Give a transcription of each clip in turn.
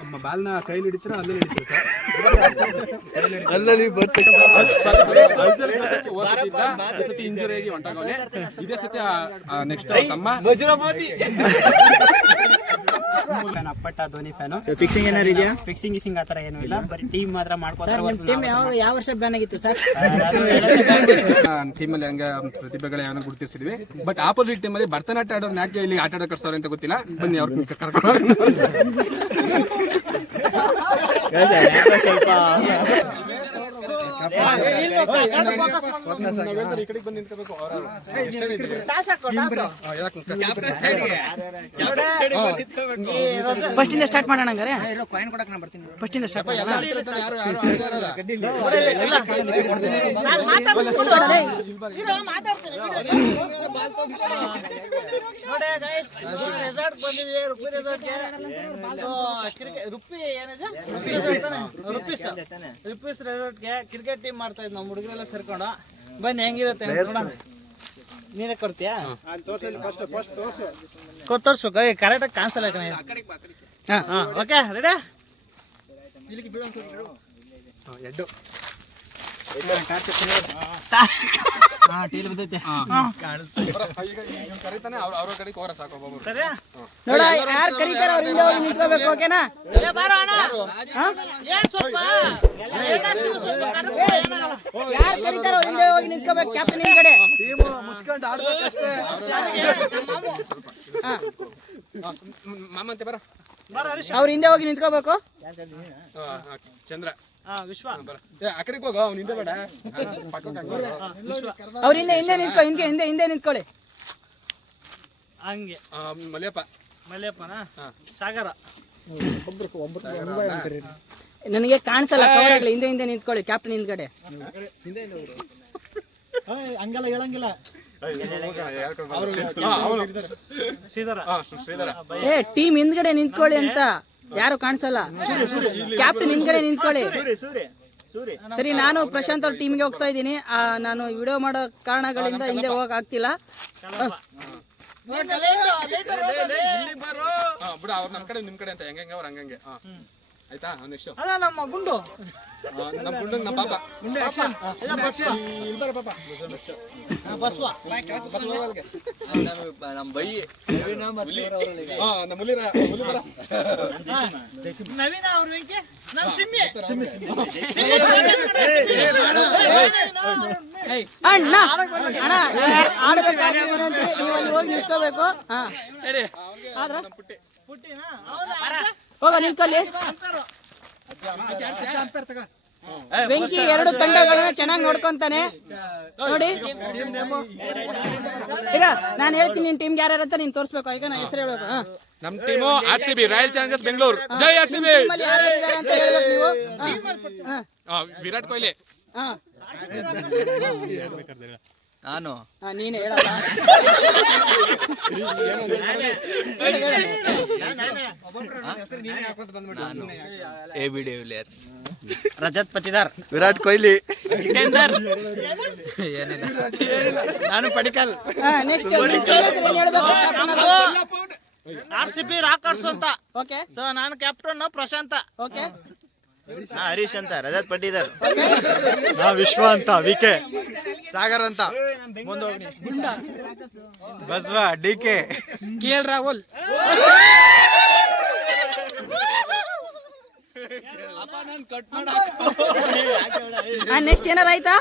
ನಮ್ಮ ಬಾಲ್ನ ಕೈಲಿ ಹಿಡಿತೀರ ಅಲ್ಲೇ ಹಿಡಿತೀರ ಅಲ್ಲಲ್ಲಿ ಸತಿ ಇಂಜುರಿ ಆಗಿ ಹೊಂಟಾಗವನೆ. ಇದೇ ಸತಿ ನೆಕ್ಸ್ಟ್ ತಮ್ಮ. ಫ್ಯಾನ್ ಅಪ್ಪಟ್ಟ ಧೋನಿ ಫ್ಯಾನು ಫಿಕ್ಸಿಂಗ್ ಏನಾರು ಇದೆಯಾ? ಫಿಕ್ಸಿಂಗ್ ಆ ಆತರ ಏನು ಇಲ್ಲ. ಬರೀ ಟೀಮ್ ಮಾತ್ರ ಮಾಡ್ಕೊತಾರೆ ಟೀಮ್ ಯಾವ ಯಾವ ವರ್ಷ ಬ್ಯಾನ್ ಆಗಿತ್ತು ಸರ್? ಟೀಮಲ್ಲಿ ಹಂಗ ಪ್ರತಿಭೆಗಳು ಯಾವನ್ನ ಗುರುತಿಸಿದ್ವಿ. ಬಟ್ ಆಪೋಸಿಟ್ ಟೀಮಲ್ಲಿ ಭರತನಾಟ್ಯ ಆಡೋರ್ನ ಯಾಕೆ ಇಲ್ಲಿ ಆಟ ಆಡೋ ಕರ್ಸವ್ರೆ ಅಂತ ಗೊತ್ತಿಲ್ಲ. ಬನ್ನಿ ಅವ್ರನ್ನ ಕರ್ಕೊಂಡು ಸ್ವಲ್ಪ ಈ ಕಡೆಗೆ ಬಂದು ನಿಂತ್ಕೋಬೇಕು ಫಸ್ಟ್ ಇಂದ ಸ್ಟಾರ್ಟ್ ಮಾಡೋಣ ಹಂಗಾರೆ? ಫಸ್ಟ್ ಇಂದ ಸ್ಟಾರ್ಟ್ ರೆಸಾರ್ಟ್ ಬಂದಿದೆ ರುಪಿ ರೆಸಾರ್ಟ್ಗೆ ರುಪಿ ರುಪೀಸ್ ರುಪೀಸ್ ರೆಸಾರ್ಟ್ಗೆ ಕ್ರಿಕೆಟ್ ಟೀಮ್ ಮಾಡ್ತಾ ಇದ್ ನಮ್ಮ ಹುಡುಗರೆಲ್ಲ ಸೇರ್ಕೊಂಡ. ಬನ್ನಿ ಹೆಂಗಿರುತ್ತೆ ನೋಡೋಣ. ನೀನೇ ಕೊಡ್ತೀಯಾ? ಕೊಟ್ಟು ತೋರಿಸ್ಬೇಕು. ಏ ಕರೆಕ್ಟಾಗಿ ಕಾಣಿಸಲ್ಲ ಹಾಂ ಹಾಂ ಓಕೆ ರೆಡಿ ಈಗ ಇವ್ನು ನೋಡ ಯಾರು ಕರೀತಾರ ಅವ್ರ ಹಿಂದೆ ಹೋಗಿ ನಿಂತ್ಕೋಬೇಕು ಓಕೆನಾ ಯಾರು ಕರೀತಾರ ಅವ್ರ ಹಿಂದೆ ಹೋಗಿ ನಿಂತ್ಕೋಬೇಕು ಕ್ಯಾಪ್ಟನ್ ನಿಮ್ ಕಡೆ. ಮಾಮಂತೆ ಬರ. ಅವ್ರ ಹಿಂದೆ ಹೋಗಿ ನಿಂತ್ಕೋಬೇಕು. ಚಂದ್ರ. ವಿಶ್ವ. ಬರ. ಏ, ಆ ಕಡೆಗೆ ಹೋಗೋ ಅವ್ನು ಹಿಂದೆ ಬೇಡ. ಪಕ್ಕಕ್ಕೆ ಹಂಗೆ. ಹೋಗು. ಅವ್ರ ಹಿಂದೆ ಹಿಂದೆ ನಿಂತ್ಕೊ ಹಿಂದೆ ಹಿಂದೆ ಹಿಂದೆ ನಿಂತ್ಕೊಳ್ಳಿ. ಹಂಗೆ. ಆ, ಮಲ್ಯಪ್ಪ. ಮಲ್ಯಪ್ಪನ? ಹಾ. ಸಾಗರ. ನನಗೆ ಕಾಣಿಸಲ್ಲ ಕವರ್ ಆಗಲಿ. ಹಿಂದೆ ಹಿಂದೆ ನಿಂತ್ಕೊಳ್ಳಿ ಕ್ಯಾಪ್ಟನ್ ಹಿಂದ್ಗಡೆ. ಆ, ಅವ್ನು. ಶ್ರೀಧರ. ಆ, ಶ್ರೀಧರ. ಏ ಟೀಮ್ ಹಿಂದ್ಗಡೆ ನಿಂತ್ಕೊಳ್ಳಿ ಅಂತ. ಯಾರು ಕಾಣಿಸಲ್ಲ? ಕ್ಯಾಪ್ಟನ್ ಹಿಂದ್ಗಡೆ ನಿಂತ್ಕೊಳ್ಳಿ. ಸರಿ ನಾನು ಪ್ರಶಾಂತ್ ಅವ್ರ ಟೀಮ್ಗೆ ಹೋಗ್ತಾ ಇದ್ದೀನಿ. ಆ, ನಾನು ವಿಡಿಯೋ ಮಾಡೋ ಕಾರಣಗಳಿಂದ ಹಿಂದೆ ಹೋಗಕ್ ಆಗ್ತಿಲ್ಲ. ಬಿಡ ಅವ್ರ ನಮ್ ಕಡೆ ನಿಮ್ ಕಡೆ ಅಂತ ಹೆಂಗೆ ಅವ್ರ ಹಂಗಂಗೆ ಆಯ್ತಾ? ನೆಕ್ಸ್ಟ್ ಅಲ್ಲ ನಮ್ಮ ಗುಂಡು. ನಮ್ಮ ಗುಂಡು ನಮ್ಮ ಪಾಪ. ಇಲ್ಲಿ ಬರ ಪಾಪ. ಬಸ್ವ ಬಸ್ ಹೋಗಲ್ಗೆ ನಮ್ಮ ಬೈ ಹಾ ನಮ್ಮ ಮುಲಿರ ಮುಲಿ ಬರ. ನವೀನ ಅವ್ರ ವೆಂಕೆ ನಮ್ಮ ಸಿಮ್ಮಿ ಅಣ್ಣ. ಅಣ್ಣ ಆಡ್ಬೇಕಾದ್ರೆ ನೀವು ಅಲ್ಲಿ ಹೋಗಿ ನಿಂತ್ಕೋಬೇಕು. ಹಾ. ನಮ್ಮ ಪುಟ್ಟಿ. ಪುಟ್ಟಿನ? ಹೋಗ ನಿಂತ್ಕೊಳ್ಳಿ ಬೆಂಕಿ ಎರಡು ತಂಡಗಳನ್ನ ಚೆನ್ನಾಗಿ ನೋಡ್ಕೊಂತಾನೆ ನೋಡಿ ಈಗ ನಾನು ಹೇಳ್ತೀನಿ ನಿನ್ ಟೀಮ್ಗೆ ಯಾರ್ಯಾರ ಅಂತ ನೀನ್ ತೋರಿಸ್ಬೇಕು ಈಗ ನಾ ಹೆಸರು ಹೇಳ್ಬೇಕು ಹಾ. ನಮ್ಮ team R C B Royal Challengers Bengaluru ಜೈ ಆರ್ ಸಿ ಬಿ ನಿಮ್ಮಲ್ಲಿ ಅಂತ ಹೇಳ್ಬೇಕು ನೀವು ಹಾ. ಹಾ. ವಿರಾಟ್ ಕೊಹ್ಲಿ ಹಾ. ನಾನು. ಹಾ, ನೀನೇ ಹೇಳಲ್ಲ ಎ ಬಿ ರಜತ್ ಪತಿದಾರ್. ವಿರಾಟ್ ಕೊಹ್ಲಿ. ನಾನು Padikkal. R C B rockers ಅಂತ. ಓಕೆ. ಸೊ ನಾನು ಕ್ಯಾಪ್ಟನ್ ಪ್ರಶಾಂತ. ಓಕೆ. ನಾ ಹರೀಶ್ ಅಂತ ರಜತ್ ಪಟ್ಟಿದಾರ್ ನಾ ವಿಶ್ವ ಅಂತ ವಿಕೆ. ಸಾಗರ್ ಅಂತ. ಮುಂದೋಗ್ನಿ. Basava D K. K L Rahul next ಏನಾರ ಆಯ್ತಾ?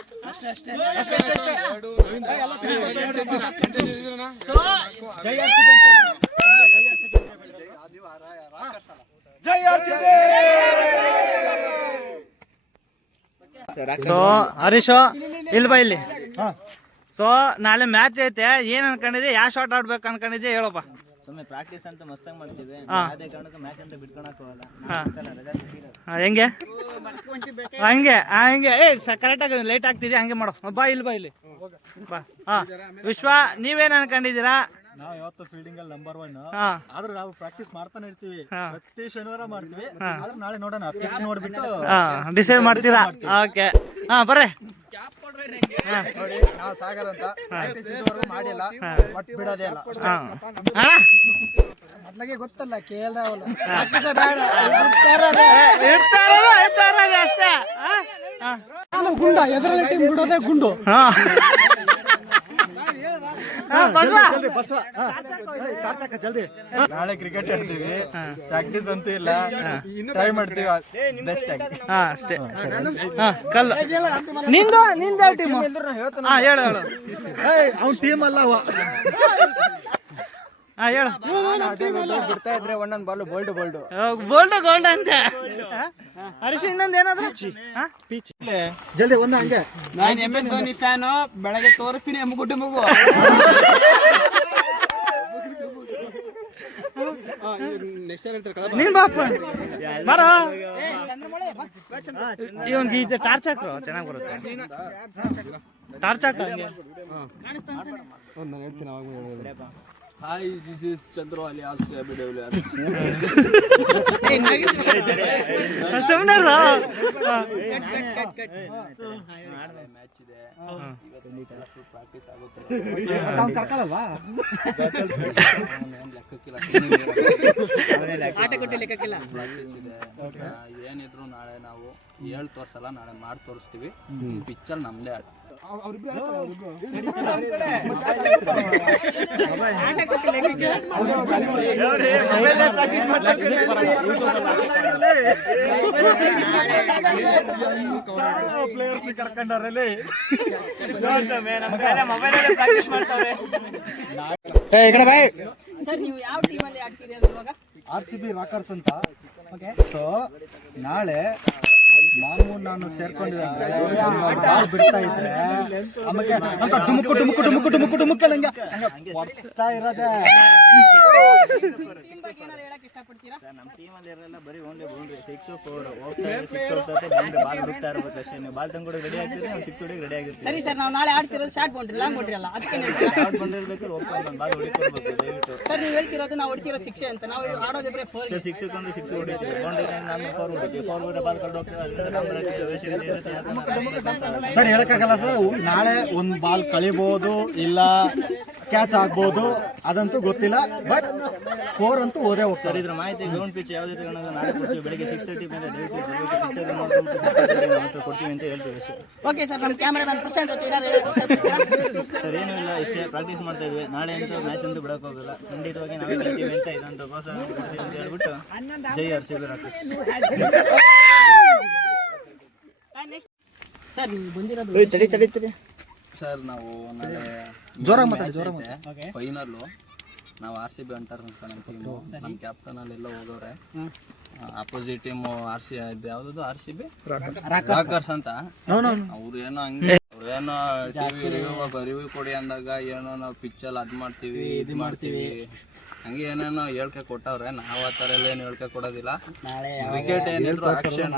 ಸೊ ಹರೀಶ್ ಇಲ್ಲಿ? ಬಾ ಇಲ್ಲಿ ಸೊ ನಾಳೆ ಮ್ಯಾಚ್ ಐತೆ ಏನ್ ಅನ್ಕೊಂಡಿದ್ದೆ ಯಾವ ಶಾಟ್ ಆಡ್ಬೇಕು ಅನ್ಕೊಂಡಿದ್ದೆ ಹೇಳಪ್ಪ ಸುಮ್ಮನೆ ಪ್ರಾಕ್ಟೀಸ್ ಅಂತ ಮಸ್ತಾಗಿ ಮಾಡ್ತೀವಿ. ಅದೇ ಕಾರಣಕ್ಕೆ ಮ್ಯಾಚ್ ಅಂತ ಬಿಟ್ಕೊಳಕ್ ಹೋಗಲ್ಲ. ಹೆಂಗೆ? ಹಂಗೆ ಆ, ಹಂಗೆ. ಏ ಕರೆಕ್ಟ್ ಆಗಿ ಲೇಟ್ ಆಗ್ತಿದೆ ಹಂಗೆ ಮಾಡೋ. ಬಾ ಇಲ್ಲಿ ಬಾ ಇಲ್ಲಿ. ಬಾ. ಹಾ. ವಿಶ್ವ ನೀವೇನ್ ಅನ್ಕೊಂಡಿದ್ದೀರಾ? ನಾವು ಯಾವತ್ತು ಫೀಲ್ಡಿಂಗ್ ಅಲ್ಲಿ ನಂಬರ್ ಒನ್ ಹಾ. ಆದ್ರೆ ನಾವು ಪ್ರಾಕ್ಟೀಸ್ ಮಾಡ್ತಾನೆ ಇರ್ತೀವಿ. ಪ್ರತಿ ಶನಿವಾರ ಮಾಡ್ತೀವಿ. ಆದ್ರೆ ನಾಳೆ ನೋಡೋಣ. ಪಿಚ್ ನೋಡ್ಬಿಟ್ಟು ಡಿಸೈಡ್ ಮಾಡ್ತೀರಾ? ಓಕೆ. ಹಾ ಬರ್ರಿ. ನೋಡಿ ನಾವು ಸಾಗರ್ ಅಂತ ಪ್ರಾಕ್ಟೀಸ್ ಇದುವರೆಗೂ ಮಾಡಿಲ್ಲ. ಬಟ್ ಬಿಡೋದೇ ಇಲ್ಲ. ಹಾ. ಗೊತ್ತಲ್ಲ ಕೆ ಎಲ್ ರಾಹುಲ್. ಇರ್ತಾ ಇರೋದು ಇರ್ತಾ ಇರೋದು ಅಷ್ಟೇ. ಗುಂಡ ಎದುರಲ್ಲಿ ಟೀಮ್ ಬಿಡೋದೇ ಗುಂಡು. ಜಲ್ದಿ ಬಸವ. ಕಾರ್ಚಕ ಜಲ್ದಿ. ನಾಳೆ ಕ್ರಿಕೆಟ್ ಆಡ್ತೀವಿ. ಪ್ರಾಕ್ಟೀಸ್ ಅಂತೂ ಇಲ್ಲ. ಟ್ರೈ ಮಾಡ್ತೀವಿ. ಬೆಸ್ಟ್ ಆಗಿ. ಹಾ ಅಷ್ಟೇ. ಹಾ ಕಲ್ಲು. ನಿಂದು ನಿಂದ ಟೀಮ್ ಟೀಮು ಹಾ ಹೇಳು ಹೇಳು. ಅವ್ನ ಟೀಮ್ ಅಲ್ಲ ಅವ ಹಾ ಹೇಳು ಬಿಡ್ತಾ ಇದ್ರೆ ಒಂದೊಂದು ball bold bold bold gold ಅಂತ ಹರೀಶ್ ಇನ್ನೊಂದು ಏನಾದ್ರು? ಹಾ? ಜಲ್ದಿ ಒಂದು ಹಂಗೆ. ನಾನು ಎಂ ಎಸ್ ಧೋನಿ ಫ್ಯಾನು ಬೆಳಗ್ಗೆ ತೋರಿಸ್ತೀನಿ ಎಮ್ಮ ಗುಡ್ಡು ಮಗು. ನೀನ್ ಬಾಪ. ಬರೋ ಇವನ್ಗೆ ಇದು ಟಾರ್ಚ್ ಹಾಕ್ರು ಚೆನ್ನಾಗಿ ಬರುತ್ತೆ. ಟಾರ್ಚ್ ಹಾಕ. ನಾನು ಹೇಳ್ತೀನಿ ಅವಾಗ hi this is Chandru alias ಸುಮ್ಮನೆ ಮ್ಯಾಚ್ ಇದೆ ಪ್ರಾಕ್ಟೀಸ್ ಆಗುತ್ತೆ ಲೆಕ್ಕಕ್ಕಿಲ್ಲ ಏನಿದ್ರು ನಾಳೆ ನಾವು ಹೇಳ್ ತೋರ್ಸಲ್ಲ ನಾಳೆ ಮಾಡಿ ತೋರಿಸ್ತೀವಿ ಪಿಕ್ಚರ್ ನಮ್ದೇ ಆಟ ಪ್ಲೇಯರ್ಸ್ ಕರ್ಕೊಂಡವ್ರಲ್ಲಿ ಸರ್ ನೀವು ಯಾವ ಟೀಮಲ್ಲಿ ಆಡ್ತೀರಿ ಅದು ಇವಾಗ ಆರ್ ಸಿ ಬಿ ರಾಕರ್ಸ್ ಅಂತ. ಸೊ ನಾಳೆ ನಾವು ನಾನು ಸೇರ್ಕೊಂಡಿದ್ರೆ ಬಿಡ್ತಾ ಇದ್ರೆ ಆಮೇಲೆ ಅಂತ ಡುಮುಕು ಡುಮುಕು ಡುಮುಕು ಡುಮುಕು ಡುಮುಕು ಹಂಗೆ ಬರ್ತಾ ಇರೋದೇ ಟೀಮ್ ಬಗ್ಗೆ ಏನಾದ್ರು ಹೇಳಕ್ ಇಷ್ಟಪಡ್ತೀರಾ ನಮ್ಮ ಟೀಮಲ್ಲಿ ಇರಲ್ಲ ಬರೀ ಓನ್ಲಿ ಬೌಂಡ್ರಿ ಸಿಕ್ಸ್ ಫೋರ್ ಹೋಗ್ತಾ ಸಿಕ್ಸ್ ಹೋಗ್ತಾ ಬಂದು ಬಾಲ್ ಬಿಡ್ತಾ ಇರ್ಬೇಕು ಅಷ್ಟೇ. ನೀವು ಬಾಲ್ ತಂದು ರೆಡಿ ಆಗ್ತೀರಿ ನಾವು ಸಿಕ್ಸ್ ಹೊಡಿಗೆ ರೆಡಿ ಆಗಿರ್ತೀವಿ ಸರಿ ಸರ್ ನಾವು ನಾಳೆ ಆಡ್ತಿರೋದು ಶಾರ್ಟ್ ಬೌಂಡ್ರಿ ಲಾಂಗ್ ಬೌಂಡ್ರಿ ಅಲ್ಲ ಅದಕ್ಕೆ ನೀವು ಔಟ್ ಬಂದಿರ್ಬೇಕು ಹೋಗ್ತಾ ಒಂದು ಬಾಲ್ ಹೊಡಿಕೊಡ್ಬೇಕು ದಯವಿಟ್ಟು. ಸರ್ ನೀವು ಹೇಳ್ತಿರೋದು ನಾವು ಹೊಡ್ತಿರೋ ಶಿಕ್ಷೆ ಅಂತ. ನಾವು ಆಡೋದಿದ್ರೆ ಫೋರ್ ಸರ್ ಸಿಕ್ಸ್ ತಂದು ಸಿಕ್ಸ್ ಹೊಡಿತೀವಿ. ಬೌಂಡ್ರಿ ನಾನು ಫೋರ್ ಹೊಡಿತೀವಿ. ಫೋರ್ ಹೊಡೆ ಬಾಲ್ ಕಳ್ದು ಹೋಗ್ತೀವಿ ಅದರಿಂದ ನಮ್ಮ ಪ್ರವೇಶ ಇರುತ್ತೆ ಯಾಕಂದ್ರೆ ಸರ್ ಹೇಳಕ್ಕಾಗಲ್ಲ ಸರ್ ನಾಳೆ ಒಂದು ಬಾಲ್ ಕಳಿಬಹುದು ಇಲ್ಲ ಕ್ಯಾಚ್ ಆಗ್ಬೋದು ಅದಂತೂ ಗೊತ್ತಿಲ್ಲ ಬಟ್ ಫೋರ್ ಅಂತೂ ಓದೇ ಸರ್ ಹೋಗ್ತಾರೆ ಇದ್ರ ಮಾಹಿತಿ ಗ್ರೌಂಡ್ ಪಿಚ್ ಯಾವುದೇ ತಗೊಂಡು ನಾಳೆ ಕೊಡ್ತೀವಿ. ಬೆಳಿಗ್ಗೆ ಸಿಕ್ಸ್ ತರ್ಟಿ ಮೇಲೆ ದಯವಿಟ್ಟು ದಯವಿಟ್ಟು ಪಿಕ್ಚರ್ ನೋಡ್ಕೊಂಡು 6:30 ಮಾತ್ರ ಕೊಡ್ತೀವಿ ಅಂತ ಹೇಳ್ತೀವಿ ಓಕೆ ಸರ್ ನಮ್ಮ ಕ್ಯಾಮ್ರಾಮನ್ ಪ್ರಶಾಂತ್ ಸರ್ ಏನೂ ಇಲ್ಲ ಇಷ್ಟೇ ಪ್ರಾಕ್ಟೀಸ್ ಮಾಡ್ತಾ ಇದ್ವಿ. ನಾಳೆ ಅಂತೂ ಮ್ಯಾಚ್ ಅಂತೂ ಬಿಡಕ್ ಹೋಗಲ್ಲ. ಖಂಡಿತವಾಗಿ ನಾವೇ ಗೆಲ್ತೀವಿ ಅಂತ ಇದೊಂದು ಬೋಸ ಅಂತ ಹೇಳ್ಬಿಟ್ಟು ಜೈ ಆರ್ ಸಿ ಸರ್ ನೀವು ಬಂದಿರೋದು ಸರ್ ನಾವು ನಾಳೆ ಜೋರಾಗಿ ಮಾತಾಡಿ, ಫೈನಲ್ಲು ನಾವು ಆರ್ ಸಿ ಬಿ ಅಂಟಾರ್ ನಮ್ಮ ಟೀಮು ನಮ್ಮ ಕ್ಯಾಪ್ಟನ್ ಅಲ್ಲೆಲ್ಲ ಹೋದವ್ರೆ. ಅಪೋಸಿಟ್ ಟೀಮು ಆರ್ ಸಿ ಇದು ಯಾವ್ದು ಆರ್ ಸಿ ಬಿ ರಾಕರ್ಸ್ ಅಂತ? ಅವ್ರು ಏನೋ ಹಂಗೆ ಅವ್ರೇನೋ ಏನೋ ಟಿವಿ ರಿವ್ಯೂ ಕೊಡಿ ಅಂದಾಗ ಏನೋ ನಾವು ಪಿಚ್ಚಲ್ ಅದ್ ಮಾಡ್ತೀವಿ ಇದು ಮಾಡ್ತೀವಿ. ಹಂಗೆ ಏನೇನೋ ಹೇಳ್ಕೆ ಕೊಟ್ಟವ್ರೆ. ನಾವು ಆ ಥರ ಎಲ್ಲ ಏನು ಹೇಳ್ಕೆ ಕೊಡೋದಿಲ್ಲ. ಕ್ರಿಕೆಟ್ ಏನಿದ್ರು ಆಕ್ಷನ್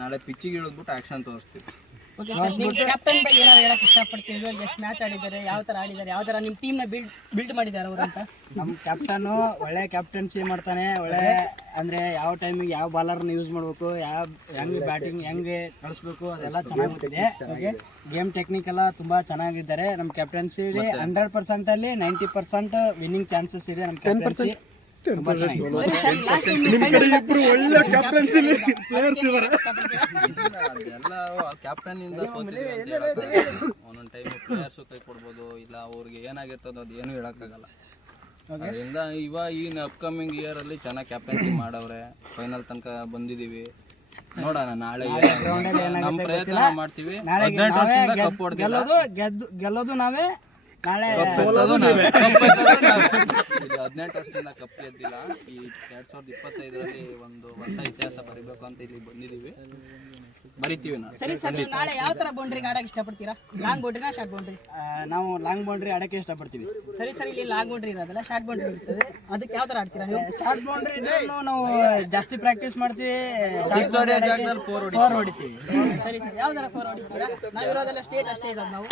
ನಾಳೆ ಪಿಚ್ಚಿಗೆ ಇಳಿದ್ಬಿಟ್ಟು ಆಕ್ಷನ್ ತೋರಿಸ್ತೀವಿ. ಕ್ಯಾಪ್ಟನ್ ಬಗ್ಗೆ ಏನಾದ್ರು ಹೇಳಕ್ ಇಷ್ಟಪಡ್ತೀರಿ? ಇದುವರೆಗೆ ಎಷ್ಟು ಮ್ಯಾಚ್ ಆಡಿದ್ದಾರೆ ಯಾವ ತರ ಆಡಿದ್ದಾರೆ ಯಾವ ತರ ನಿಮ್ಮ ಟೀಮ್ನ ಬಿಲ್ಡ್ ಬಿಲ್ಡ್ ಮಾಡಿದ್ದಾರೆ ಅವರು ಅಂತ? ನಮ್ಮ ಕ್ಯಾಪ್ಟನ್ ಒಳ್ಳೆ ಕ್ಯಾಪ್ಟನ್ಸಿ ಮಾಡ್ತಾನೆ ಒಳ್ಳೆ ಅಂದ್ರೆ ಯಾವ ಟೈಮಿಗೆ ಯಾವ ಬಾಲರ್ನ ಯೂಸ್ ಮಾಡಬೇಕು ಯಾವ ಹೆಂಗ್ ಬ್ಯಾಟಿಂಗ್ ಹೆಂಗೆ ಕಳಿಸ್ಬೇಕು ಅದೆಲ್ಲ ಚೆನ್ನಾಗಿ ಗೊತ್ತಿದೆ. ಓಕೆ ಗೇಮ್ ಟೆಕ್ನಿಕ್ ಎಲ್ಲ ತುಂಬಾ ಚೆನ್ನಾಗಿದ್ದಾರೆ. ನಮ್ಮ ಕ್ಯಾಪ್ಟನ್ಸಿ ಹಂಡ್ರೆಡ್ ಪರ್ಸೆಂಟ್ ಅಲ್ಲಿ ನೈಂಟಿ ಪರ್ಸೆಂಟ್ ವಿನ್ನಿಂಗ್ ಚಾನ್ಸಸ್ ಇದೆ ನಮ್ಮ ಕ್ಯಾಪ್ಟನ್ಸಿ ಲಾಸ್ಟ್ ಟೈಮ್ ಕ್ಯಾಪ್ಟನ್ ಇಂದ. ಒಂದೊಂದ್ ಪ್ಲೇಯರ್ಸ್ ಕೈ ಕೊಡ್ಬೋದು ಇಲ್ಲ ಅವ್ರಿಗೆ ಏನಾಗಿರ್ತದೋ ಅದು ಏನು ಹೇಳಕ್ಕಾಗಲ್ಲ. ಅದರಿಂದ ಇವಾಗ ಈ ಅಪ್ಕಮಿಂಗ್ ಇಯರ್ ಅಲ್ಲಿ ಚೆನ್ನಾಗಿ ಕ್ಯಾಪ್ಟನ್ಸಿ ಮಾಡವ್ರೆ. ಫೈನಲ್ ತನಕ ಬಂದಿದೀವಿ. ನೋಡೋಣ ನಾಳೆ. ನಮ್ಮ ಪ್ರಯತ್ನ ಮಾಡ್ತೀವಿ. ನಾಳೆ ಹದಿನೆಂಟು ನಾವೇ ವರ್ಷದಿಂದ ಕಪ್ ಹೊಡೆದಿಲ್ಲ. ಗೆಲ್ಲೋದು ಗೆಲ್ಲೋದು ನಾವೇ. ನಾಳೆ ಇದು ಹದಿನೆಂಟು ವರ್ಷದಿಂದ ಕಪ್ ಗೆದ್ದಿಲ್ಲ. ಈ ಎರಡ್ ಸಾವಿರದ ಇಪ್ಪತ್ತೈದರಲ್ಲಿ ಒಂದು ಹೊಸ ಇತಿಹಾಸ ಬರಿಬೇಕು ಅಂತ ಇಲ್ಲಿ ಬಂದಿದ್ದೀವಿ. ಬರಿತೀವಿ ನಾವು. ಸರಿ ಸರ್. ನೀವು ನಾಳೆ ಯಾವ ತರ ಬೌಂಡ್ರಿ ಆಡಕ್ಕೆ ಇಷ್ಟಪಡ್ತೀರಾ? ಲಾಂಗ್ ಬೌಂಡ್ರಿನಾ ಶಾರ್ಟ್ ಬೌಂಡ್ರಿ ಆ, ನಾವು ಲಾಂಗ್ ಬೌಂಡ್ರಿ ಆಡಕ್ಕೆ ಇಷ್ಟಪಡ್ತೀವಿ. ಸರಿ ಸರಿ. ಇಲ್ಲಿ ಲಾಂಗ್ ಬೌಂಡ್ರಿ ಇರೋದಲ್ಲ ಶಾರ್ಟ್ ಬೌಂಡ್ರಿ ಇರ್ತದೆ. ಅದಕ್ಕೆ ಯಾವ ತರ ಆಡ್ತೀರಾ ನೀವು? ಶಾರ್ಟ್ ಬೌಂಡ್ರಿ ಇದ್ರೂ ನಾವು ಜಾಸ್ತಿ ಪ್ರಾಕ್ಟೀಸ್ ಮಾಡ್ತೀವಿ. ಸಿಕ್ಸ್ ಹೊಡೆಯೋ ಜಾಗದಲ್ಲಿ ಫೋರ್ ಹೊಡಿ ಫೋರ್ ಹೊಡಿತೀವಿ. ಸರಿ ಸರಿ. ಯಾವ ತರ ಫೋರ್ ಹೊಡಿತೀರಾ? ನಾವು ಇರೋದೆಲ್ಲ ಸ್ಟೇಟ್ ಅಷ್ಟೇ ಇರೋದು ನಾವು.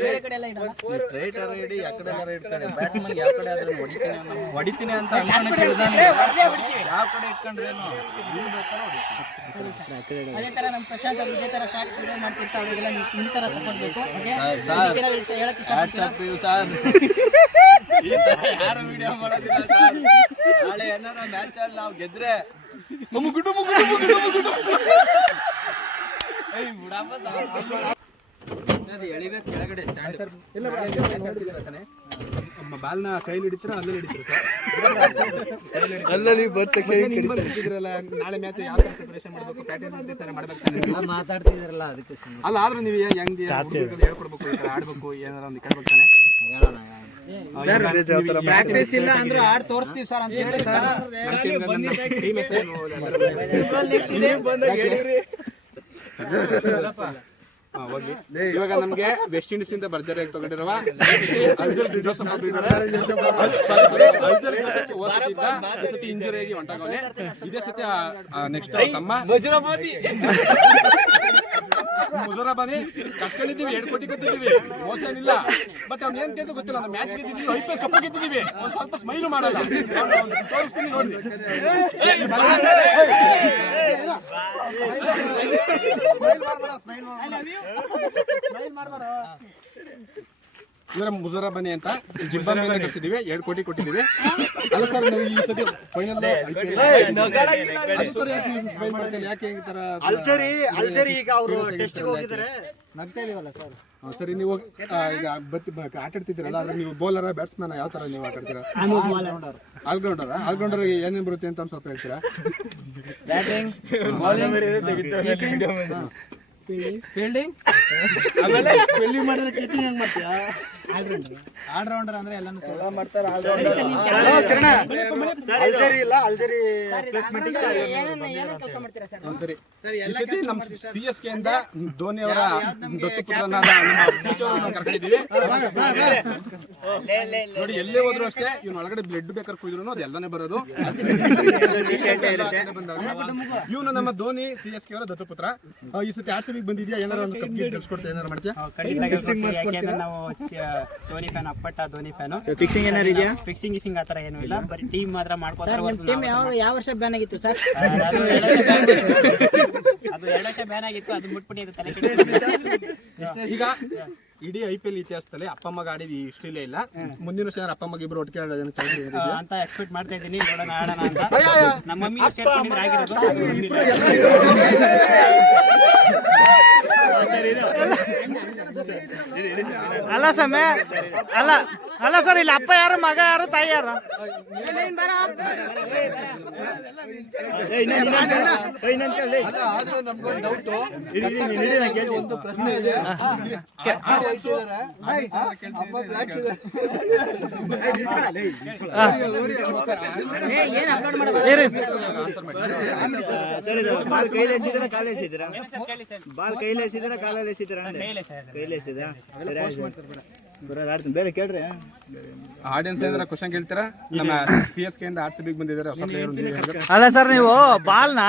ಬೇರೆ ಕಡೆ ಎಲ್ಲ ಇಡಲ್ಲ ಸ್ಟ್ರೈಟ್ ಆದ್ರೆ ಇಡಿ ಯಾವ ಕಡೆ ಆರ ಇಟ್ಕೊಂಡು ಬ್ಯಾಟ್ಸ್ಮನ್ ಯಾವ ಕಡೆ ಆದ್ರೆ ಹೊಡಿತೀನಿ ಅನ್ನೋ ಹೊಡಿತೀನಿ ಅಂತ ಅನ್ಕೊಂಡೇ. ಯಾವ ಕಡೆ ಇಟ್ಕೊಂಡ್ರೇನು? ನೀವು ಬೇಕಾದ್ರೆ ಹೊಡಿತೀನಿ. ಅದೇ ತರ ನಮ್ಮ ಪ್ರಶಾಂತ್ ಅವರು ಇದೇ ತರ ಶಾರ್ಟ್ ವಿಡಿಯೋ ಮಾಡ್ತಿರ್ತಾರೆ ಅವ್ರಿಗೆಲ್ಲ ನೀವು ನಿಮ್ಮ ತರ ಸಪೋರ್ಟ್ ಬೇಕು ಓಕೆ ಸರ್, ಹೇಳಕ್ ಇಷ್ಟ ವಾಟ್ಸಪ್ ಸರ್ ಈ ತರ ಯಾರು ವಿಡಿಯೋ ಮಾಡೋದಿಲ್ಲ ಸರ್ ನಾಳೆ ಏನಾರ ಮ್ಯಾಚ್ ಅಲ್ಲಿ ನಾವು ಗೆದ್ರೆ ಮುಗುಡು ಮುಗುಡು ಮುಗುಡು ಮುಗುಡು ಏಯ್ ಬಿಡಪ್ಪ ಸಾಕು. ಬಾಲ್ನ ಕೈಲಿ ಹಿಡಿತೀರಾ ಅಲ್ಲಲ್ಲಿ ಹಿಡಿತೀರಾ ಅಲ್ಲಲ್ಲಿ ಬಂದ ಹಿಡಿದ್ರಲ್ಲ ನಾಳೆ ಮ್ಯಾಚ್ ಯಾವ ತರ ಪ್ರಿಪರೇಷನ್ ಮಾಡಬೇಕು ಪ್ರಾಕ್ಟೀಸ್ ಅಂತ ತರ ಮಾಡ್ಬೇಕು? ಮಾತಾಡ್ತಿದ್ರಲ್ಲ ಅದಕ್ಕೆ ಅಲ್ಲ ಆದ್ರೂ ನೀವು ಹೆಂಗೆ ಹೇಳ್ಕೊಡ್ಬೇಕು ಈ ತರ ಆಡ್ಬೇಕು ಏನಾರ ಒಂದು ಕೇಳ್ಬೇಕು ತಾನೆ? ಪ್ರಾಕ್ಟೀಸ್ ಇಲ್ಲ ಅಂದ್ರೆ ಆಡ್ ತೋರಿಸ್ತೀವಿ ಸರ್ ಅಂತ ಹೇಳಿ ಸರ್ ಇವಾಗ ನಮ್ಗೆ ವೆಸ್ಟ್ ಇಂಡೀಸ್ ಇಂದ ಭರ್ಜರಿ ಆಗಿ ತಗೊಂಡಿರುವ ಇಂಜುರಿ ಆಗಿ ಹೊಂಟಾಗವ್ನೆ. ಇದೇ ಸತಿ ನೆಕ್ಸ್ಟ್ ತಮ್ಮ ಮುಜರಾಬಾದಿ ಕಸ್ಕೊಂಡಿದ್ದೀವಿ ಎರಡು ಕೋಟಿ ಕೊಟ್ಟಿದ್ದೀವಿ. ಮೋಸ ಏನಿಲ್ಲ. ಬಟ್ ಅವ್ನು ಏನ್ ಕೇಂದ್ರ ಗೊತ್ತಿಲ್ಲ ನಾವು ಮ್ಯಾಚ್ ಗೆದ್ದಿದ್ದೀವಿ ಐ ಪಿ ಕಪ್ ಗೆದ್ದಿದ್ದೀವಿ. ಒಂದ್ ಸ್ವಲ್ಪ ಸ್ಮೈಲು ಮಾಡಲ್ಲ. ಅವ್ನು- ಸ್ಮೈಲ್ ತೋರಿಸ್ತೀನಿ ನೋಡಿ ಇವರ ಬನ್ನಿ ಅಂತ ಜಿಂಬಾಬ್ವೆಯಿಂದ ಕಳಿಸಿದೀವಿ ಎರಡು ಕೋಟಿ ಕೊಟ್ಟಿದ್ದೀವಿ. ಅಲ್ಲ ಸರ್ ನಾವು ಈ ಸತಿ ಫೈನಲ್ ಯಾಕೆ ಈ ತರ ಅಲ್ಜರಿ ಅಲ್ಜರಿ ಈಗ ಅವರು ಟೆಸ್ಟ್ ಹೋಗಿದ್ದಾರೆ. ನಗ್ತಾ ಇದೀವಲ್ಲ ಸರ್? ಸರಿ ನೀವು ಈಗ ಬತ್ತಿ ಬ- ಆಟ ಆಡ್ತಿದ್ದೀರಲ್ಲ ಅದ್ರ ನೀವು ಬೌಲರ ಬ್ಯಾಟ್ಸ್ಮನ್ ಯಾವ ತರ ನೀವು ಆಟ ಆಡ್ತೀರಾ? ಆಲ್ರೌಂಡರ್ ಆಲ್ರೌಂಡರ್ ಏನೇನ್ ಬರುತ್ತೆ ಅಂತ ಸ್ವಲ್ಪ ಹೇಳ್ತೀರಾ? ಬ್ಯಾಟಿಂಗ್ ಬೌಲಿಂಗ್ ಫೀಲ್ಡಿಂಗ್ ಆಮೇಲೆ ಫೀಲ್ಡಿಂಗ್ ಮಾಡಿದ್ರೆ ಕಿಟ್ಟಿಂಗ್ ಹೆಂಗ್ ಮಾಡ್ತೀಯಾ? ಆಲ್ರೌಂಡರ್ ಅಂದ್ರೆ ಎಲ್ಲಾನು ಎಲ್ಲ ಮಾಡ್ತಾರೆ ಅಲ್ಜರಿ ಇಲ್ಲ ಅಲ್ಜರಿ ಪ್ಲೇಸ್ಮೆಂಟ್ ಕೆಲಸ ಮಾಡ್ತೀರಾ ಸರ್? ಸರಿ. ಈ ನಮ್ಮ ಸಿ ಎಸ್ ಕೆ ಇಂದ ಧೋನಿ ಅವರ ದತ್ತುಪುತ್ರನಾದ ನಮ್ಮ ಬೀಚ್ ಅವ್ರನ್ನ ಕರ್ಕೊಂಡಿದ್ದೀವಿ ನೋಡಿ ಎಲ್ಲೇ ಹೋದ್ರು ಅಷ್ಟೇ ಇವ್ನ ಒಳಗಡೆ ಬ್ಲಡ್ ಬೇಕಾದ್ರೆ ಕುಯ್ದ್ರು ಅದು ಎಲ್ಲಾನೇ ಬರೋದು. ಇವನು ನಮ್ಮ ಧೋನಿ ಸಿ ಎಸ್ ಕೆ ಅವರ ದತ್ತುಪುತ್ರ ಆ, ಈ ಸತಿ ಆರ್ ಸಿ ಬಂದಿದ್ಯಾ? ಏನಾರ ಒಂದು ಕಪ್ ಗೆಲ್ಸ್ಕೊಡ್ತಾ ಏನಾರ ಮಾಡ್ತೀಯಾ? ನಾವು ಧೋನಿ ಫ್ಯಾನ್ ಅಪ್ಪಟ್ಟ ಧೋನಿ ಫ್ಯಾನು ಫಿಕ್ಸಿಂಗ್ ಏನಾರ ಇದೆಯಾ? ಫಿಕ್ಸಿಂಗ್ ಗಿಸಿಂಗ್ ಆ ಥರ ಏನೂ ಇಲ್ಲ. ಬರೀ ಟೀಮ್ ಮಾತ್ರ ಮಾಡ್ಕೋತಾರೆ ಹೊರ್ತು ಟೀಮ್ ಯಾವ ಯಾವ ವರ್ಷ ಬ್ಯಾನ್ ಆಗಿತ್ತು ಸರ್? ಅದು ಎರಡು ವರ್ಷ- ಬ್ಯಾನ್ ಆಗಿತ್ತು ಅದು ಮುಟ್ಬಿಟ್ಟು ಅದು ತಲೆ ಈಗ ಇಡೀ ಐ ಪಿ ಎಲ್ ಇತಿಹಾಸದಲ್ಲಿ ಅಪ್ಪ ಮಗ ಆಡಿದ ಇಷ್ಟಿಲ್ಲೇ ಇಲ್ಲ ಮುಂದಿನ ವರ್ಷ ಅಪ್ಪ ಮಗ ಇಬ್ರು ಒಟ್ಟಿಗೆ ಆಡೋದೇನು ಚಾನ್ಸ್ ಆ, ಅಂತ ಎಕ್ಸ್ಪೆಕ್ಟ್ ಮಾಡ್ತಾ ಇದ್ದೀನಿ. ನೋಡೋಣ ಆಡೋಣ ಅಂತ. ನಮ್ಮ ಮಮ್ಮಿ ಸೇರ್ಕೊಂಡಿದ್ರೆ ಆಗಿರೋದು. ಅಲ್ಲ ಸಮಯ ಅಲ್ಲ ಅಲ್ಲ ಸರ್ ಇಲ್ಲಿ ಅಪ್ಪ ಯಾರು ಮಗ ಯಾರು ತಾಯಿ ಯಾರು ಒಂದು ಪ್ರಶ್ನೆ ಇದೆ ಇರಿ. ಬಾಲ್ ಕೈ ಕಾಲ ಎಸಿದ್ರ ಎಸಿದ್ರ ಕಾಲಲ್ಲಿ ಎಸಿದ್ರ ಅಂದೆ? ಕೈಲೇ ಸರ್ ಕೈಲಿ ಎಸಿದ ಬರೋದು ಆಡ್ತೀನಿ ಬೇರೆ ಕೇಳ್ರಿ ಆಡಿಯನ್ಸ್ ಏನಾರ ಕ್ವಶನ್ ಕೇಳ್ತೀರಾ? ನಮ್ಮ ಸಿ ಎಸ್ ಕೆ ಇಂದ ಆರ್ ಸಿ ಬಿಗ್ ಬಂದಿದ್ದಾರೆ ಅಲ್ಲ ಸರ್ ನೀವು ಬಾಲ್ನ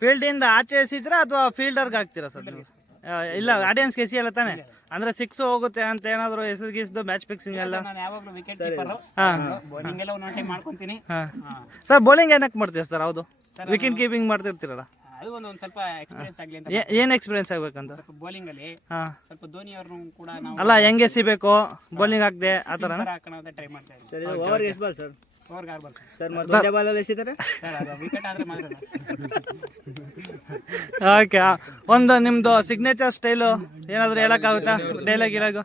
ಫೀಲ್ಡ್ ಇಂದ ಆಚೆ ಎಸಿದ್ರಾ ಅಥವಾ ಫೀಲ್ಡರ್ಗೆ ಹಾಕ್ತೀರಾ ಸರ್ ನೀವು? ಇಲ್ಲ ಇಲ್ಲ ಕೆಸಿ ಎಸಿಯಲ್ಲ ತಾನೆ? ಅಂದ್ರೆ ಸಿಕ್ಸ್ ಹೋಗುತ್ತೆ ಅಂತ ಏನಾದ್ರು ಎಸಗಿಸ್ದು ಮ್ಯಾಚ್ ಫಿಕ್ಸಿಂಗ್ ಎಲ್ಲ ನಾನು ಯಾವಾಗಲೂ ವಿಕೆಟ್ ಕೀಪರ್ ಹಾ. ಹಿಂಗೆಲ್ಲ ಒಂದೊಂದು ಟೈಮ್ ಮಾಡ್ಕೊಂತೀನಿ. ಸರ್ ಬೌಲಿಂಗ್ ಏನಕ್ಕೆ ಮಾಡ್ತೀರಾ ಸರ್ ಹೌದು? ವಿಕೆಟ್ ಕೀಪಿಂಗ್ ಮಾಡ್ತಿರ್ತೀರಲ್ಲ? ಅದು ಒಂದು ಒಂದು ಸ್ವಲ್ಪ ಎಕ್ಸ್ಪೀರಿಯನ್ಸ್ ಆಗಲಿ ಅಂತ ಏನು ಎಕ್ಸ್ಪೀರಿಯನ್ಸ್ ಆಗ್ಬೇಕಂತ? ಸ್ವಲ್ಪ ಬೌಲಿಂಗ್ ಅಲ್ಲಿ ಹಾ. ಸ್ವಲ್ಪ ಧೋನಿ ಅವ್ರನ್ನು ಕೂಡ ನಾವು ಅಲ್ಲ ಹೆಂಗೆ ಎಸಿಬೇಕು? ಬೌಲಿಂಗ್ ಹಾಕ್ದೆ ಆ ಥರ ಹಾಕೋಣ ಅಂತ ಟ್ರೈ ಮಾಡ್ತಾ ಇದ್ದೀವಿ ಓವರ್ ಎಷ್ಟು ಬಾಲ್ ಸರ್ ಓವರ್ಗೆ ಬಾಲ್ ಸರ್ ಮತ್ತೆ ಒಂದೇ ಬಾಲಲ್ಲಿ ಎಸಿತಾರೆ? ಸರ್ ಅದು ವಿಕೆಟ್ ಆದ್ರೆ ಮಾತ್ರ ಓಕೆ ಒಂದು ನಿಮ್ದು ಸಿಗ್ನೇಚರ್ ಸ್ಟೈಲು ಏನಾದರೂ ಹೇಳೋಕ್ಕಾಗುತ್ತಾ? ಡೈಲಾಗ್ ಇಲಾಗ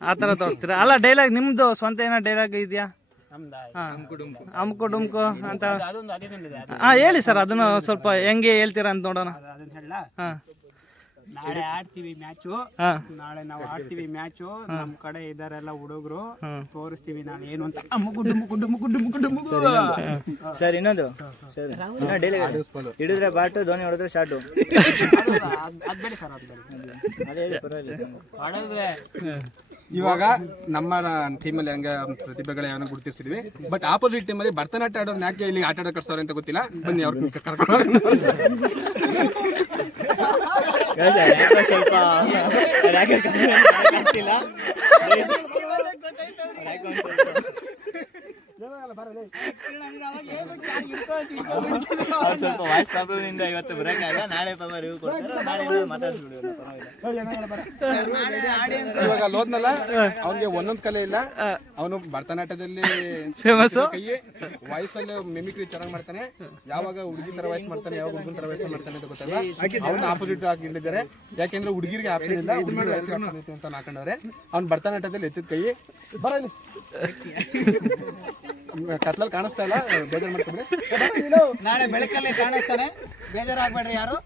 ಆ ಥರ ತೋರಿಸ್ತೀರಾ? ಅಲ್ಲ ಡೈಲಾಗ್ ನಿಮ್ಮದು ಸ್ವಂತ ಏನೋ ಡೈಲಾಗ್ ಇದೆಯಾ? ಅಮ್ಕು ಡುಮ್ಕು ಅಂತ. ಹಾ ಹೇಳಿ ಸರ್ ಅದನ್ನು ಸ್ವಲ್ಪ ಹೆಂಗೆ ಹೇಳ್ತೀರಾ ಅಂತ ನೋಡೋಣ. ಅದನ್ನ ಹೇಳ. ಹಾ. ನಾಳೆ ಆಡ್ತೀವಿ ಮ್ಯಾಚು. ಹಾ. ನಾಳೆ ನಾವು ಆಡ್ತೀವಿ ಮ್ಯಾಚು. ನಮ್ ಕಡೆ ಇದಾರೆಲ್ಲ ಹುಡುಗರು. ತೋರಿಸ್ತೀವಿ ನಾನು ಏನು ಅಂತ. ಸರ್ ಇನ್ನೊಂದು. ಸರ್ ಡೈಲಿ ಹಿಡಿದ್ರೆ ಬಾಟು ಧೋನಿ ಹೊಡೆದ್ರೆ ಶಾಟು. ಅದ್ಬೇಡಿ ಸರ್ ಅದ್ಬೇಡಿ ಅದೇ ಹೇಳಿ ಪರವಾಗಿಲ್ಲ. ಇವಾಗ ನಮ್ಮ ಟೀಮಲ್ಲಿ ಹಂಗೆ ಪ್ರತಿಭೆಗಳ ಏನೋ ಗುರುತಿಸಿದ್ವಿ. ಬಟ್ ಆಪೋಸಿಟ್ ಟೀಮಲ್ಲಿ ಭರತನಾಟ್ಯ ಆಡೋರು ಯಾಕೆ ಇಲ್ಲಿ ಆಟ ಆಡೋ ಅಂತ ಗೊತ್ತಿಲ್ಲ. ಬನ್ನಿ ಅವ್ರ ಕರ್ಕೊಂಡು ಸ್ವಲ್ಪ ಸ್ವಲ್ಪ ವಾಯ್ಸ್ ಪ್ರಾಬ್ಲಮ್ ಇವತ್ತು ಬರಕ್ಕಾಗಲ್ಲ ನಾಳೆ ಪಾಪ ರಿವ್ಯೂ ಕೊಡ್ತಾರೆ ನಾಳೆ ಇವಾಗ ಲೋದ್ನಲ್ಲ ಅವ್ನಿಗೆ ಒಂದೊಂದ್ ಕಲೆ ಇಲ್ಲ, ಅವನು ಭರತನಾಟ್ಯದಲ್ಲಿ ಫೇಮಸ್ ಅಲ್ಲಿ ಮಿಮಿಕ್ರಿ ಚೆನ್ನಾಗಿ ಮಾಡ್ತಾನೆ ಯಾವಾಗ ಹುಡುಗಿ ತರ ವಾಯ್ಸ್ ಮಾಡ್ತಾನೆ ಯಾವಾಗ ಹುಡುಗನ ತರ ವಾಯ್ಸ್ ಮಾಡ್ತಾನೆ ಅಂತ ಗೊತ್ತಲ್ಲ ಅವ್ನ ಆಪೋಸಿಟ್ ಹಾಕಿದ್ದಾರೆ ಯಾಕೆಂದ್ರೆ ಹುಡುಗಿರಿಗೆ ಆಪ್ಷನ್ ಇಲ್ಲ ಅಂತ ಹಾಕೊಂಡವ್ರೆ. ಅವ್ನು ಭರತನಾಟ್ಯದಲ್ಲಿ ಎತ್ತಿದ ಕೈ ಬರ ಇಲ್ಲಿ. ಕತ್ಲಲ್ಲಿ ಕಾಣಿಸ್ತಾ ಇಲ್ಲ ಬೇಜಾರು ಮಾಡ್ಕೊಂಡ್ರೆ ನಾಳೆ ಬೆಳಕಲ್ಲಿ ಕಾಣಿಸ್ತಾನೆ. ಬೇಜಾರಾಗ್ಬೇಡ್ರಿ ಯಾರು?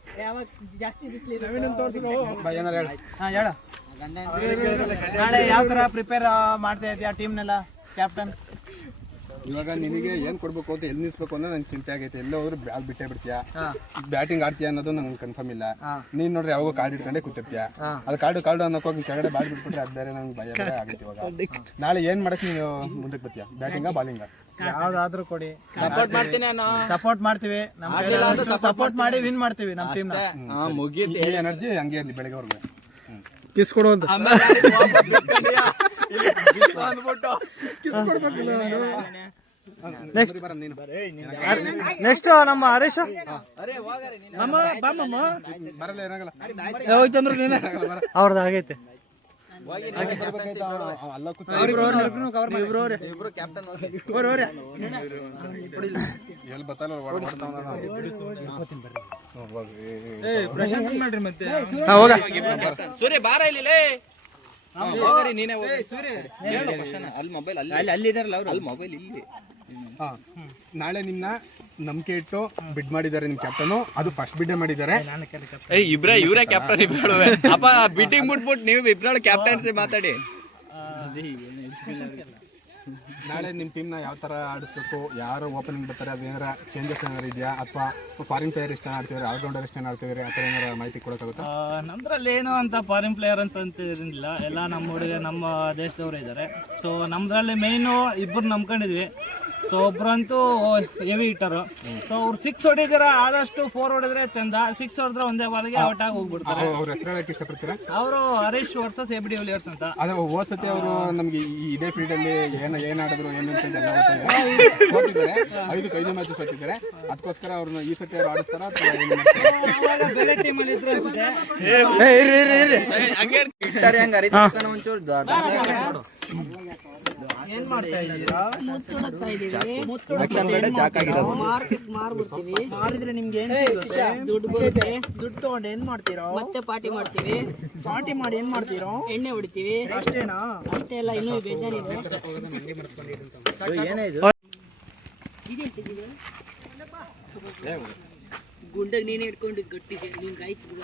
ಬಾ, ಏನಾರ ಹೇಳು. ಹಾ ಹೇಳ. ನಾಳೆ ಯಾವ ತರ ಪ್ರಿಪೇರ್ ಮಾಡ್ತಾ ಇದೆಯಾ ಟೀಮ್ನೆಲ್ಲ ಕ್ಯಾಪ್ಟನ್ ಇವಾಗ ನಿನಗೆ ಏನ್ ಕೊಡ್ಬೇಕು ಅಂತ ಎಲ್ಲಿ ನಿಲ್ಸ್ಬೇಕು ಅನ್ನೋ ನಂಗೆ ಚಿಂತೆ ಆಗೈತೆ. ಎಲ್ಲ ಹೋದ್ರೆ ಬ್ಯಾಲ್ ಬಿಟ್ಟೇ ಬಿಡ್ತೀಯ? ಬ್ಯಾಟಿಂಗ್ ಆಡ್ತೀಯ ಅನ್ನೋದು ನಂಗೆ ಕನ್ಫರ್ಮ್ ಇಲ್ಲ. ನೀನ್ ನೋಡ್ರಿ ಯಾವಾಗ ಕಾರ್ಡ್ ಇಟ್ಕೊಂಡೆ ಕೂತಿರ್ತೀಯ? ಅದು ಕಾರ್ಡು ಕಾರ್ಡು ಅನ್ನೋಕೆ ಹೋಗಿ ಕೆಳಗಡೆ ಬಾಲ್ ಬಿಟ್ಬಿಟ್ರೆ ಅದು ಬೇರೆ ನಂಗೆ ಭಯ ಬೇರೆ ಆಗೈತೆ ಇವಾಗ. ನಾಳೆ ಏನ್ ಮಾಡಕ್ ನೀನು ಮುಂದಕ್ಕೆ ಬರ್ತೀಯ? ಬ್ಯಾಟಿಂಗ ಬಾಲಿಂಗ ಯಾವ್ದಾದ್ರೂ ಕೊಡಿ. ಸಪೋರ್ಟ್ ಮಾಡ್ತೀನಿ ಸಪೋರ್ಟ್ ಮಾಡ್ತೀವಿ. ನಮ್ಮ ಸಪೋರ್ಟ್ ಮಾಡಿ ವಿನ್ ಮಾಡ್ತೀವಿ ನಮ್ಮ ಟೀಮ್ ಮುಗಿಯುತ್ತೆ ಎನರ್ಜಿ ಹಂಗೆ ಇರಲಿ ಬೆಳಗ್ಗೆವರೆಗೂ ಕಿಸ್ ಅಂದ್ಬಿಟ್ಟು ಬರ ನೀನು ನೆಕ್ಸ್ಟ್ ನಮ್ಮ ಹರೀಶ್. ನಮ್ಮ ಹೋಯ್ತಂದ್ರು ನೀನೆ. ಅವ್ರದ್ದು ಆಗೈತೆ. ಅಲ್ಲ ಸೂರ್ಯ. ಬಾರ ಇಲ್ಲಿ ನೀನೇ question. ಅಲ್ಲಿ ಮೊಬೈಲ್ ಅಲ್ಲಿ. ಅಲ್ಲಿ ಮೊಬೈಲ್ ಇಲ್ಲಿ. ಹಾ. ನಾಳೆ ನಿಮ್ನ ನಂಬಿಕೆ ಇಟ್ಟು ಬಿಡ್ ಮಾಡಿದ್ದಾರೆ ನಿಮ್ ಕ್ಯಾಪ್ಟನ್ ಅದು ಫಸ್ಟ್ ಬಿಡ್ ಮಾಡಿದ್ದಾರೆ. ಏ ಇಬ್ರೇ ಇವರೇ ಕ್ಯಾಪ್ಟನ್ ಇಬ್ರು ಅಪ್ಪ ಬಿಟ್ಟಿಂಗ್ ಬಿಟ್ಬಿಟ್ಟು ನೀವು ಇಬ್ರಾಳು ಕ್ಯಾಪ್ಟನ್ಸಿ ಮಾತಾಡಿ. ನಾಳೆ ನಿಮ್ಮ ಟೀಮ್ನ ಯಾವ ತರ ಆಡಿಸ್ಬೇಕು ಯಾರು ಓಪನಿಂಗ್ ಬರ್ತಾರೆ ಅದು ಏನಾರ ಚೇಂಜಸ್ ಏನಾರ ಇದೆಯಾ? ಅಥವಾ ಫಾರಿನ್ ಪ್ಲೇಯರ್ ಎಷ್ಟು ಆಡ್ತಿದ್ದಾರೆ ಆಲ್ರೌಂಡರ್ ಎಷ್ಟು ಆಡ್ತಿದ್ದಾರೆ ಆ ಥರ ಏನಾರ ಮಾಹಿತಿ ಕೊಡೋಕ್ಕಾಗುತ್ತಾ? ನಮ್ದ್ರಲ್ಲಿ ಏನು ಅಂತ ಫಾರಿನ್ ಪ್ಲೇಯರ್ಸ್ ಅಂತ ಇರಲಿಲ್ಲ ಎಲ್ಲ ನಮ್ಮ ಹುಡುಗ ನಮ್ಮ ದೇಶದವರು ಇದ್ದಾರೆ ಸೊ ನಮ್ಮದ್ರಲ್ಲಿ ಮೇಯ್ನು ಇಬ್ಬರು ನಂಬ್ಕೊಂಡಿದ್ವಿ. ಸೊ ಒಬ್ರಂತೂ ಹೆವಿ ಇಟ್ಟರು ಸೊ ಅವ್ರು ಸಿಕ್ಸ್ ಹೊಡಿದಿರ ಆದಷ್ಟು ಫೋರ್ ಹೊಡಿದ್ರೆ ಚಂದ. ಸಿಕ್ಸ್ ಹೊಡೆದ್ರೆ ಒಂದೇ ಬಾಲಿಗೆ ಔಟ್ ಆಗಿ ಹೋಗ್ಬಿಡ್ತಾರೆ. ಅವ್ರ ಹೆಸರು ಹೇಳಕ್ಕೆ ಇಷ್ಟಪಡ್ತೀರಾ? ಅವರು ಹರೀಶ್ ವರ್ಸಸ್ ಎಬಿ ಡಿವಿಲಿಯರ್ಸ್ ಅಂತ. ಅದೇ ಹೋದ ಸತಿ ಅವರು ನಮ್ಗೆ ಈ ಇದೇ ಫೀಲ್ಡ್ ಅಲ್ಲಿ ಏನು ಏನಾದ್ರು ಏನು ಅಂತ ಎಲ್ಲ ಗೊತ್ತಿದೆ ಸೋತಿದ್ದಾರೆ. ಐದಕ್ಕೆ ಐದು ಮ್ಯಾಚ್ ಸೋತಿದ್ದಾರೆ. ಅದಕ್ಕೋಸ್ಕರ ಅವ್ರನ್ನ ಈ ಸತಿ ಅವ್ರು ಆಡಿಸ್ತಾರ ಅಥವಾ ಏನು ಮಾಡ್ತಾರೆ? ಬೇರೆ ಟೀಮಲ್ಲಿ ಇದ್ರು ಅನ್ಸುತ್ತೆ. ಏನ್ ಮಾಡ್ತಾ ಇದ್ದೀರಾ? ಮಾರಿದ್ರೆ ನಿಮ್ಗೆ ಏನ್ ದುಡ್ಡು ಬರುತ್ತೆ. ದುಡ್ಡು ತಗೊಂಡು ಏನ್ ಮಾಡ್ತೀರಾ? ಮತ್ತೆ ಪಾರ್ಟಿ ಮಾಡ್ತೀವಿ. ಪಾರ್ಟಿ ಮಾಡಿ ಏನ್ ಮಾಡ್ತೀರಾ? ಎಣ್ಣೆ ಹೊಡಿತೀವಿ. ಅಷ್ಟೇನಾ? ಅಷ್ಟೇ ಎಲ್ಲ ಇನ್ನೂ ಬೇಜಾರಿದೆ. ಗುಂಡಗ್ ನೀನೇ ಇಟ್ಕೊಂಡು ಗಟ್ಟಿ ನಿನ್ಗೆ ಆಯ್ತು